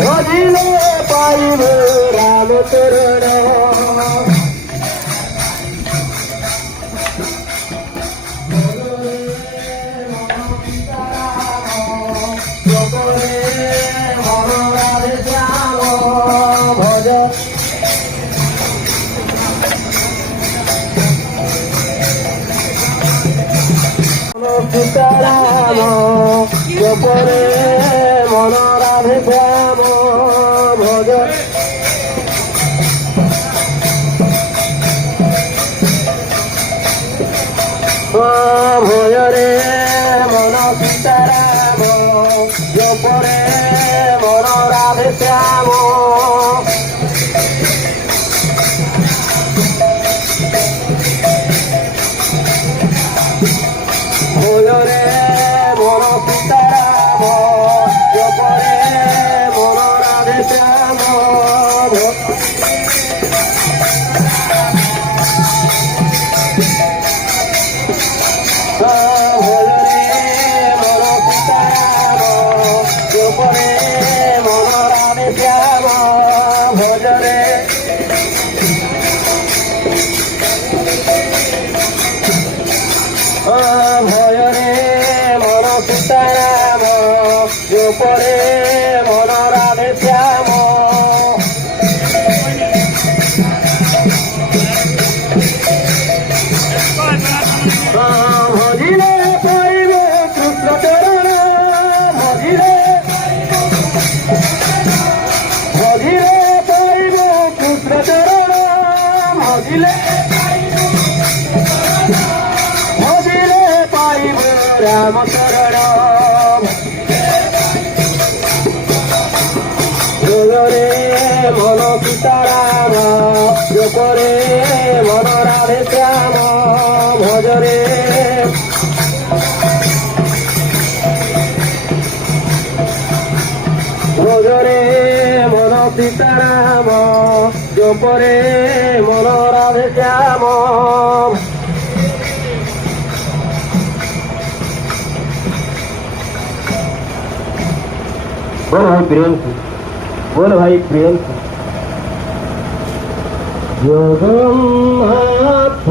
ভজিলে পাইব রাম চরণ সীতারাম গোপরে মন রাধে শ্যাম ভজ ভজরে মন সীতারাম গোপরে মন রাধে শ্যাম ভজরে মন সীতারাম গোপরে মন রাধে শ্যাম ভজরে মন সীতারাম গোপরে মন রাধে শ্যাম ভজরে ভজরে মন সীতারাম গোপরে মন রাধে শ্যাম ভজিলে পাইব কৃষ্ণ চরণ ভজিলে ভজিলে পাইব কৃষ্ণ চরণ ভজিলে ভজিলে পাইব রাম চরণ ভজরে মন সীতারাম গোপরে মন রাধে শ্যাম ভজরে ভজরে মন সীতারাম গোপরে মন রাধে শ্যাম बोल भाई प्रेम से बोल भाई प्रेम से जगन्नाथ